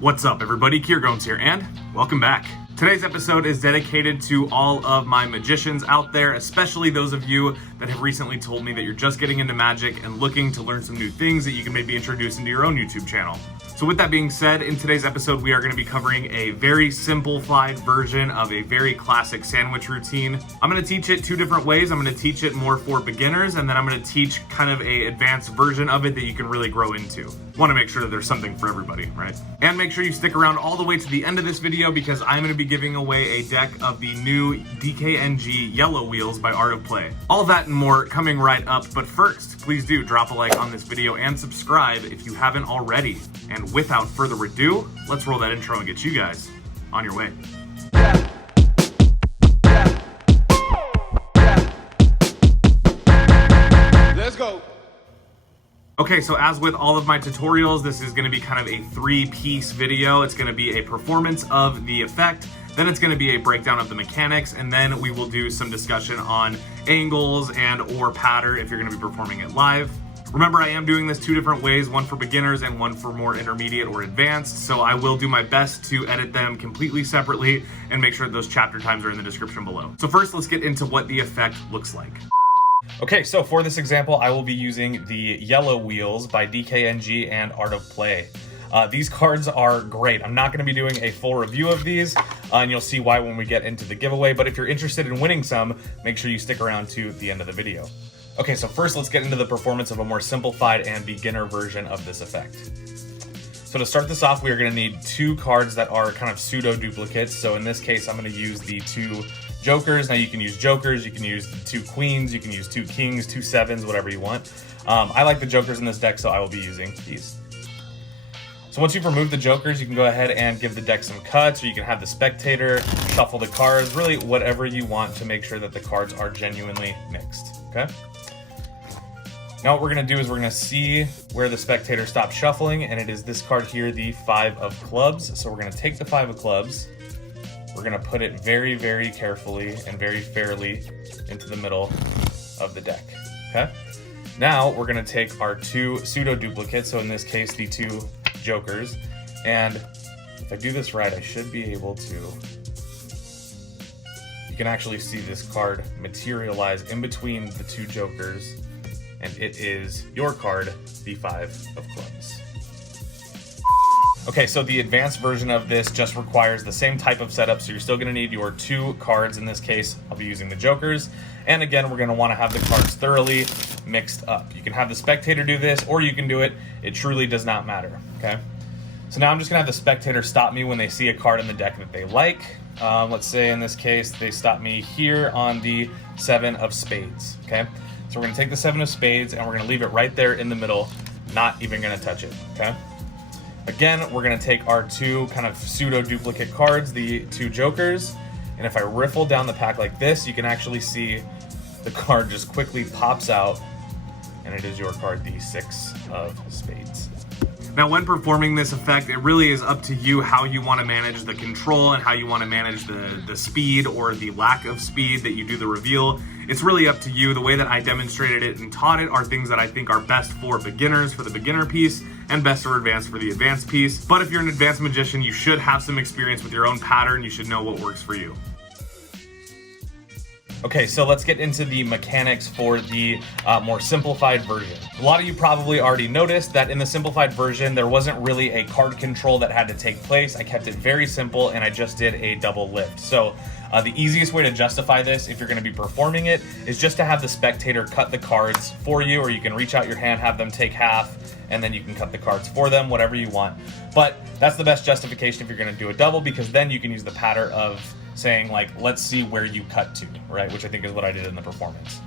What's up everybody, Kier Gomes here, and welcome back. Today's episode is dedicated to all of my magicians out there, especially those of you that have recently told me that you're just getting into magic and looking to learn some new things that you can maybe introduce into your own YouTube channel. So with that being said, in today's episode, we are going to be covering a very simplified version of a very classic sandwich routine. I'm going to teach it two different ways. I'm going to teach it more for beginners, and then I'm going to teach kind of a advanced version of it that you can really grow into. Want to make sure that there's something for everybody, right? And make sure you stick around all the way to the end of this video because I'm going to be giving away a deck of the new DKNG yellow wheels by Art of Play. All that and more coming right up, but first, please do drop a like on this video and subscribe if you haven't already. And without further ado, let's roll that intro and get you guys on your way. Let's go. Okay, so as with all of my tutorials, this is going to be kind of a three-piece video. It's going to be a performance of the effect, then it's going to be a breakdown of the mechanics, and then we will do some discussion on angles and or pattern if you're going to be performing it live. Remember, I am doing this two different ways, one for beginners and one for more intermediate or advanced, so I will do my best to edit them completely separately and make sure that those chapter times are in the description below. So first, let's get into what the effect looks like. Okay, so for this example, I will be using the yellow wheels by DKNG and Art of Play. These cards are great. I'm not going to be doing a full review of these, and you'll see why when we get into the giveaway, but if you're interested in winning some, make sure you stick around to the end of the video. Okay, so first let's get into the performance of a more simplified and beginner version of this effect. So to start this off, we are going to need two cards that are kind of pseudo duplicates. So in this case, I'm going to use the two jokers. Now you can use jokers, you can use the two queens, you can use two kings, two sevens, whatever you want. I like the jokers in this deck, so I will be using these. So once you've removed the jokers, you can go ahead and give the deck some cuts, or you can have the spectator shuffle the cards, really whatever you want to make sure that the cards are genuinely mixed, okay? Now what we're going to do is we're going to see where the spectator stops shuffling, and it is this card here, the 5 of clubs. So we're going to take the 5 of clubs, we're going to put it very, very carefully and very fairly into the middle of the deck, okay? Now we're going to take our two pseudo duplicates, so in this case the two jokers, and if I do this right, I should be able to, you can actually see this card materialize in between the two jokers, and it is your card, the 5 of clubs. Okay, so the advanced version of this just requires the same type of setup, so you're still gonna need your two cards. In this case, I'll be using the jokers. And again, we're gonna wanna have the cards thoroughly mixed up. You can have the spectator do this, or you can do it. It truly does not matter, okay? So now I'm just gonna have the spectator stop me when they see a card in the deck that they like. Let's say in this case, they stop me here on the 7 of spades, okay? So we're gonna take the 7 of spades and we're gonna leave it right there in the middle, not even gonna touch it, okay? Again, we're gonna take our two kind of pseudo duplicate cards, the two jokers, and if I riffle down the pack like this, you can actually see the card just quickly pops out, and it is your card, the 6 of spades. Now, when performing this effect, it really is up to you how you want to manage the control and how you want to manage the speed or the lack of speed that you do the reveal. It's really up to you. The way that I demonstrated it and taught it are things that I think are best for beginners for the beginner piece and best for advanced for the advanced piece. But if you're an advanced magician, you should have some experience with your own pattern. You should know what works for you. Okay, so let's get into the mechanics for the more simplified version. A lot of you probably already noticed that in the simplified version, there wasn't really a card control that had to take place. I kept it very simple and I just did a double lift. So the easiest way to justify this, if you're gonna be performing it, is just to have the spectator cut the cards for you, or you can reach out your hand, have them take half, and then you can cut the cards for them, whatever you want. But that's the best justification if you're gonna do a double, because then you can use the pattern of saying like, let's see where you cut to, right? Which I think is what I did in the performance.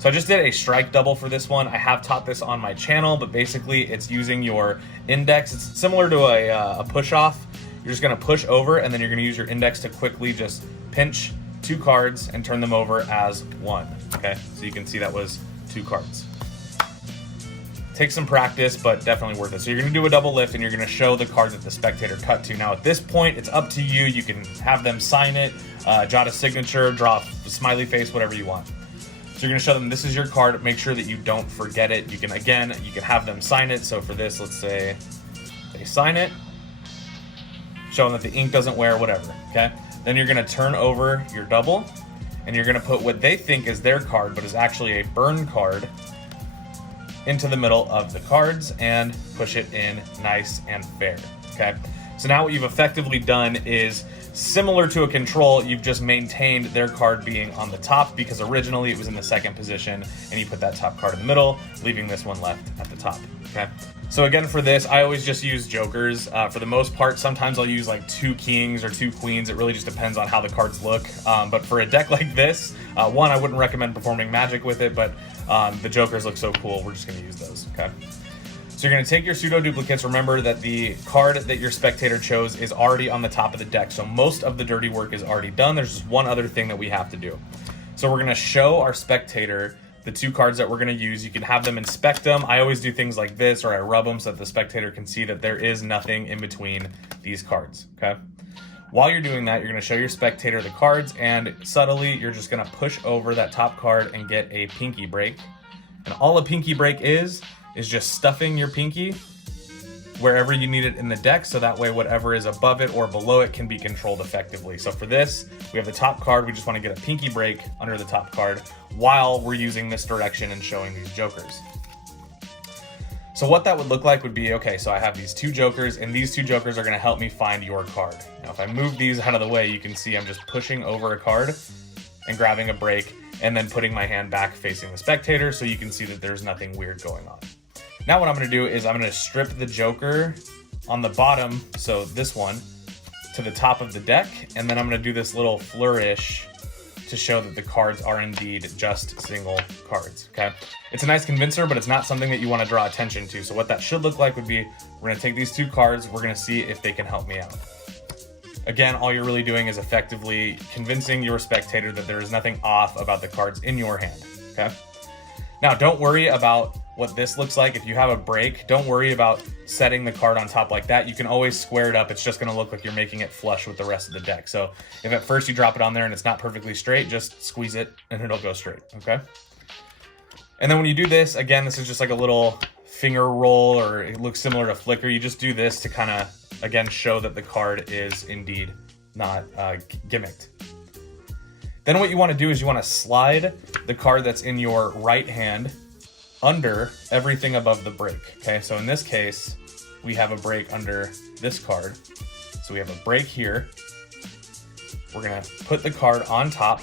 So I just did a strike double for this one. I have taught this on my channel, but basically it's using your index. It's similar to a push off. You're just gonna push over and then you're gonna use your index to quickly just pinch two cards and turn them over as one, okay? So you can see that was two cards. Takes some practice, but definitely worth it. So you're gonna do a double lift and you're gonna show the card that the spectator cut to. Now at this point, it's up to you. You can have them sign it, jot a signature, draw a smiley face, whatever you want. So you're gonna show them this is your card. Make sure that you don't forget it. You can have them sign it. So for this, let's say they sign it. showing that the ink doesn't wear, whatever, okay? Then you're gonna turn over your double, and you're gonna put what they think is their card, but is actually a burn card, into the middle of the cards and push it in nice and fair, okay? So now what you've effectively done is similar to a control, you've just maintained their card being on the top because originally it was in the second position and you put that top card in the middle, leaving this one left at the top, okay? So again, for this, I always just use jokers. For the most part, sometimes I'll use like 2 kings or 2 queens. It really just depends on how the cards look. But for a deck like this, one, I wouldn't recommend performing magic with it, but the jokers look so cool, we're just gonna use those, okay? So you're gonna take your pseudo duplicates. Remember that the card that your spectator chose is already on the top of the deck. So most of the dirty work is already done. There's just one other thing that we have to do. So we're gonna show our spectator the 2 cards that we're gonna use. You can have them inspect them. I always do things like this, or I rub them so that the spectator can see that there is nothing in between these cards, okay? While you're doing that, you're gonna show your spectator the cards, and subtly, you're just gonna push over that top card and get a Pinkie Break. And all a Pinkie Break is just stuffing your pinky wherever you need it in the deck, so that way whatever is above it or below it can be controlled effectively. So for this, we have the top card. We just want to get a Pinkie Break under the top card while we're using this direction and showing these jokers. So what that would look like would be, okay, so I have these 2 jokers, and these 2 jokers are going to help me find your card. Now, if I move these out of the way, you can see I'm just pushing over a card and grabbing a break, and then putting my hand back facing the spectator so you can see that there's nothing weird going on. Now what I'm gonna do is I'm gonna strip the joker on the bottom, so this one, to the top of the deck, and then I'm gonna do this little flourish to show that the cards are indeed just single cards, okay? It's a nice convincer, but it's not something that you wanna draw attention to. So what that should look like would be, we're gonna take these 2 cards, we're gonna see if they can help me out. Again, all you're really doing is effectively convincing your spectator that there is nothing off about the cards in your hand, okay? Now, don't worry about what this looks like. If you have a break, don't worry about setting the card on top like that. You can always square it up. It's just gonna look like you're making it flush with the rest of the deck. So if at first you drop it on there and it's not perfectly straight, just squeeze it and it'll go straight, okay? And then when you do this, again, this is just like a little finger roll, or it looks similar to flicker. You just do this to kind of, again, show that the card is indeed not gimmicked. Then what you want to do is you want to slide the card that's in your right hand under everything above the break, okay? So in this case, we have a break under this card. So we have a break here. We're gonna put the card on top,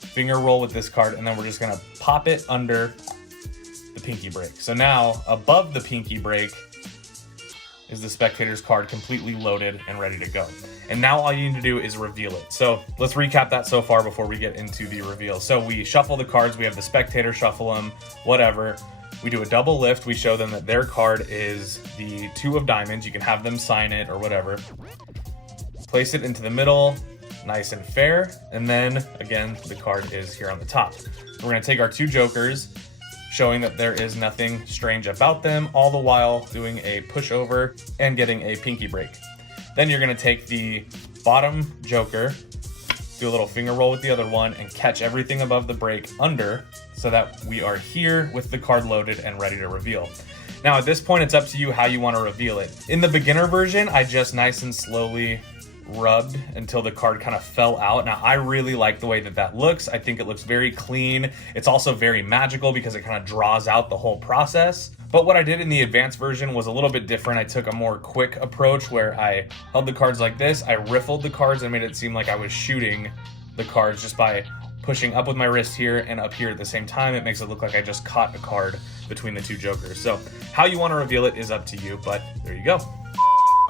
finger roll with this card, and then we're just gonna pop it under the Pinkie Break. So now, above the Pinkie Break is the spectator's card completely loaded and ready to go. And now all you need to do is reveal it. So let's recap that so far before we get into the reveal. So we shuffle the cards, we have the spectator shuffle them, whatever. We do a double lift, we show them that their card is the 2 of diamonds. You can have them sign it or whatever. Place it into the middle, nice and fair. And then again, the card is here on the top. We're gonna take our 2 jokers, showing that there is nothing strange about them, all the while doing a pushover and getting a Pinkie Break. Then you're gonna take the bottom joker, do a little finger roll with the other one, and catch everything above the break under, so that we are here with the card loaded and ready to reveal. Now at this point, it's up to you how you wanna reveal it. In the beginner version, I just nice and slowly rubbed until the card kind of fell out. Now I really like the way that that looks. I think it looks very clean. It's also very magical because it kind of draws out the whole process. But what I did in the advanced version was a little bit different. I took a more quick approach where I held the cards like this. I riffled the cards and made it seem like I was shooting the cards just by pushing up with my wrist here and up here at the same time. It makes it look like I just caught a card between the 2 jokers. So how you want to reveal it is up to you, but there you go.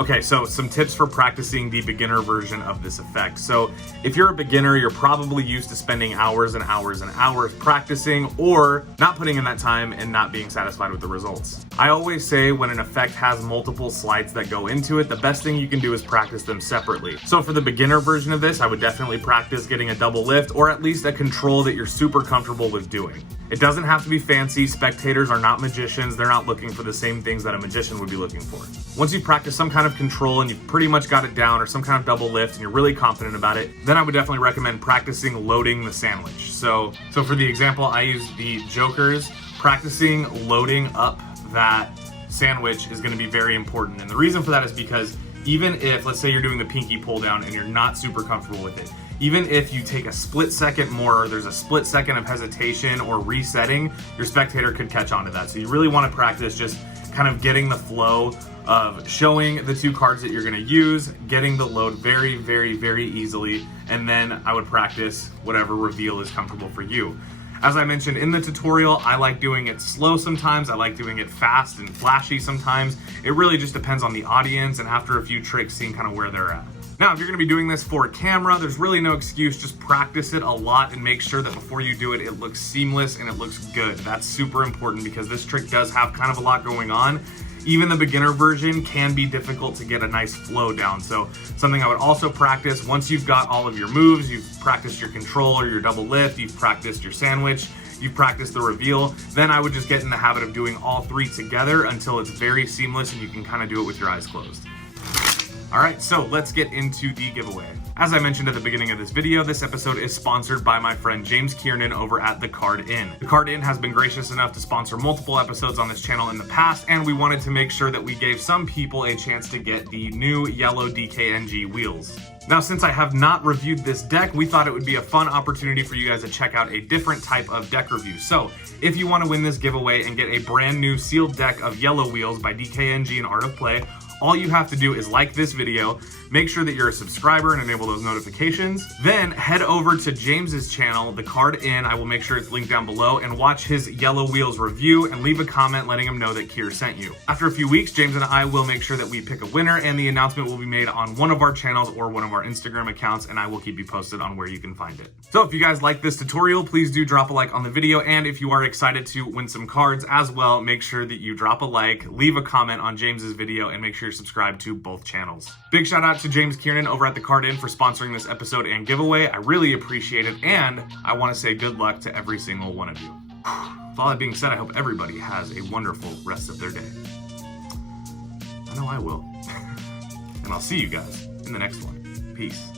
Okay, so some tips for practicing the beginner version of this effect. So if you're a beginner, you're probably used to spending hours and hours and hours practicing, or not putting in that time and not being satisfied with the results. I always say when an effect has multiple slides that go into it, the best thing you can do is practice them separately. So for the beginner version of this, I would definitely practice getting a double lift, or at least a control that you're super comfortable with doing. It doesn't have to be fancy. Spectators are not magicians. They're not looking for the same things that a magician would be looking for. Once you practice some kind of control and you've pretty much got it down, or some kind of double lift and you're really confident about it, then I would definitely recommend practicing loading the sandwich. So for the example, I use the jokers. Practicing loading up that sandwich is going to be very important. And the reason for that is because even if, let's say you're doing the pinky pull down and you're not super comfortable with it, even if you take a split second more, or there's a split second of hesitation or resetting, your spectator could catch on to that. So you really want to practice just kind of getting the flow of showing the two cards that you're going to use, getting the load very, very, very easily, and then I would practice whatever reveal is comfortable for you. As I mentioned in the tutorial, I like doing it slow sometimes, I like doing it fast and flashy sometimes. It really just depends on the audience, and after a few tricks, seeing kind of where they're at. Now, if you're gonna be doing this for camera, there's really no excuse. Just practice it a lot and make sure that before you do it, it looks seamless and it looks good. That's super important because this trick does have kind of a lot going on. Even the beginner version can be difficult to get a nice flow down. So something I would also practice once you've got all of your moves, you've practiced your control or your double lift, you've practiced your sandwich, you've practiced the reveal, then I would just get in the habit of doing all three together until it's very seamless and you can kind of do it with your eyes closed. All right, so let's get into the giveaway. As I mentioned at the beginning of this video, this episode is sponsored by my friend James Kiernan over at The Card Inn. The Card Inn has been gracious enough to sponsor multiple episodes on this channel in the past, and we wanted to make sure that we gave some people a chance to get the new yellow DKNG wheels. Now, since I have not reviewed this deck, we thought it would be a fun opportunity for you guys to check out a different type of deck review. So if you want to win this giveaway and get a brand new sealed deck of yellow wheels by DKNG and Art of Play, all you have to do is like this video, make sure that you're a subscriber and enable those notifications, then head over to James's channel, The Card Inn, I will make sure it's linked down below, and watch his yellow wheels review and leave a comment letting him know that Kier sent you. After a few weeks, James and I will make sure that we pick a winner, and the announcement will be made on one of our channels or one of our Instagram accounts, and I will keep you posted on where you can find it. So if you guys like this tutorial, please do drop a like on the video, and if you are excited to win some cards as well, make sure that you drop a like, leave a comment on James's video, and make sure you're subscribed to both channels. Big shout out to James Kiernan over at The Card Inn for sponsoring this episode and giveaway. I really appreciate it, and I want to say good luck to every single one of you. With all that being said, I hope everybody has a wonderful rest of their day. I know I will. And I'll see you guys in the next one. Peace.